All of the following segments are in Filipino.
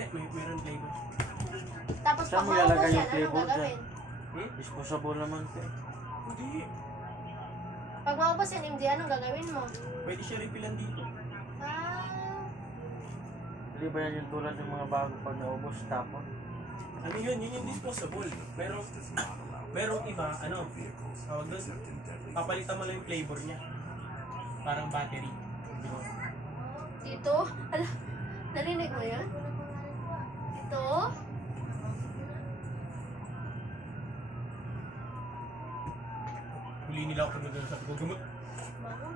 Hindi, meron flavor. Tapos Saan pag mo maubos ilalagay yan, yung anong flavor gagawin? Disposable naman ito eh. Hindi. Pag maubos yan, MJ, anong gagawin mo? Pwede siya refillan dito. Ah, Hindi ba yan yung tulad ng mga bago pag naubos tapon? Ano yun? Yun yung disposable. Merong iba, ano, tawag doon, papalitan mo lang yung flavor niya. Parang battery. Di ba? dito? Ala, narinig mo yan? Dito? Huli nila ako pag sa paggamot. Bango.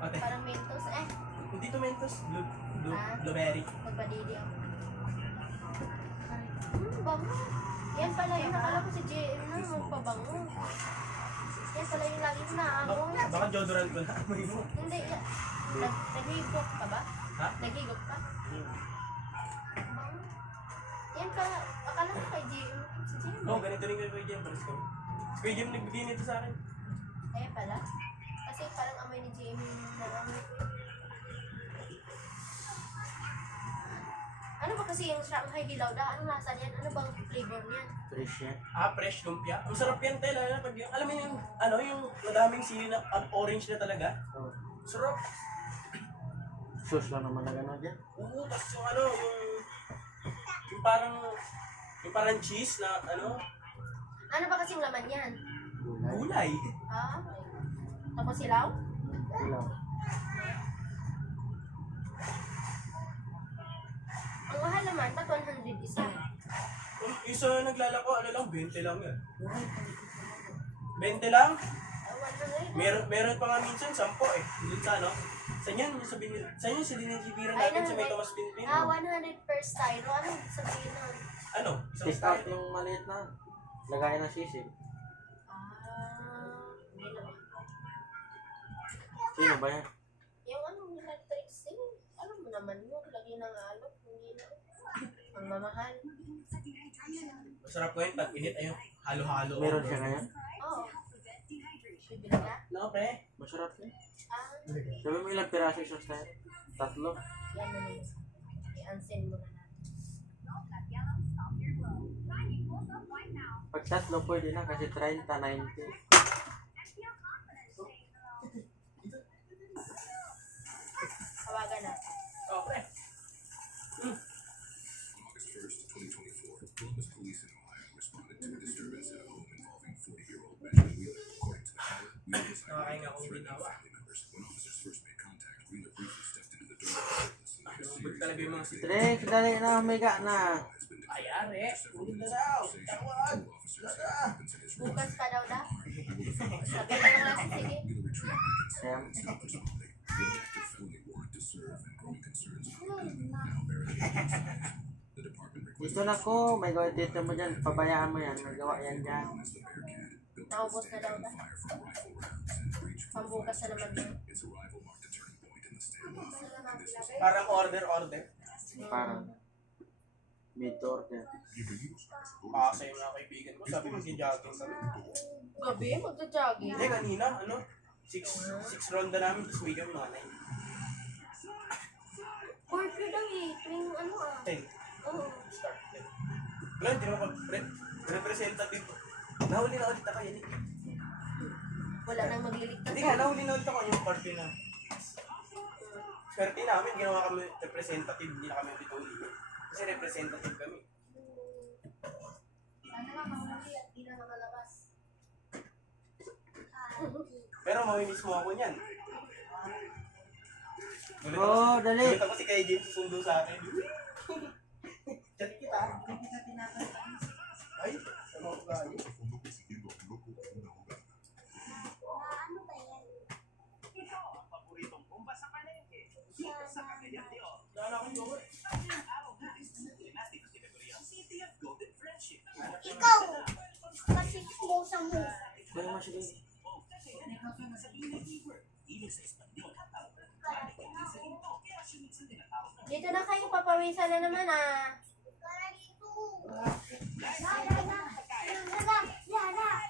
Ate, Parang Mentos. hindi to Mentos. Ah. Blueberry. Nagpadidi ako. Bango. Yan pala yun. Nakala ko si JM na magpabango. Yan pala yung lagi ko naamoy. Baka deodorant ko na amoy mo. Hindi. Naghigop ka ba? Ha? Naghigop ka? Bango. Yan pala. Akala ko kay JM. Si JM. Oo, ganito rin kay Kuya Jem. Pares kami. Si Kuya Jem nagbigay nito sa akin. Eh pala. Kasi parang amoy ni JM yung naamoy ko. Ano ba kasi yung Shanghai Dilaw da? Anong lasa niyan? Ano bang flavor niyan? Fresh yan. Fresh lumpia. Ang sarap yan, Tel. Pag yung, alam mo yung, yung madaming sili na orange na talaga. Oh. Sarap. Sauce lang naman na gano'n dyan. Oo, tapos yung yung parang cheese na, Ano ba kasing laman yan? Gulay. gulay. Ah, tapos silaw? Ilaw. Ang mahal naman, ba't 100 isa? Isa naglalako, 20 lang yan. 20 lang? 100? Meron pa nga minsan, 10 eh. Dun sa Saan yun? Saan yun sa dinisipiran natin sa may Tomas Pinpin? 100 per styro. Ano sabihin nun? Ano? Isang Take out style. yung maliit na. Lagayan ng sisig. Hindi naman. Sino ba yan? Yung anong electric sing, alam mo naman yun, lagi ng alok, hindi na. Ang mamahal. Masarap ko yun, pag init ayun, halo-halo. Meron siya ngayon? Oo. Bibili ka? No, pre. Masarap yan. Ah, Sabi mo ilang piraso isang style? 3. yan na yun. I-unsend mo na natin. Pag 3 pwede na kasi 30, 90. Hawagan na. Oh, pre. August 1st, 2024, Columbus police in Ohio responded to a disturbance at a home involving 40-year-old Benjamin Wheeler. According to the caller, Wheeler was Nakakain irate ako and threatening ginawa. family members. When officers first made contact, Wheeler briefly stepped into the door of the house. Ba't talaga yung mga sila? Trek, dali na, humiga na. Ay, are. Ulit na daw. Tawag. Bukas pa daw da? Sabi na lang lang, sige. Sam. Gusto na ko, may gawin dito mo dyan. Pabayaan mo yan, may gawa yan dyan. Naubos na daw da? Pambukas na naman yun. Parang order. Parang mid to order. Kasi yung mga kaibigan ko, sabi mag-jogging kami. Gabi, magja-jogging. Hindi, kanina, 6 ronda namin, tapos may kami mga Curfew daw eh. Tuwing ano 10. Oo. Start. Wala, hindi mo representative. Nahuli na ulit ako yan eh. Wala nang magliligtas. Hindi nga, nahuli na ulit ako yung party na. Swerte namin, ginawa kami representative, hindi na kami ulit huli. Kasi representative kami. Sana nga mahuli at di na makalabas. Pero maminis mo ako niyan. Oo, dali. Gulit ako si Kuya James susundo sa akin. Chat kita. Ay, ano ko kaya? Wala akong gawa eh. Ikaw! Kasi close ang mo. Kaya mo sige. Dito na kayo, papawisan na naman ah.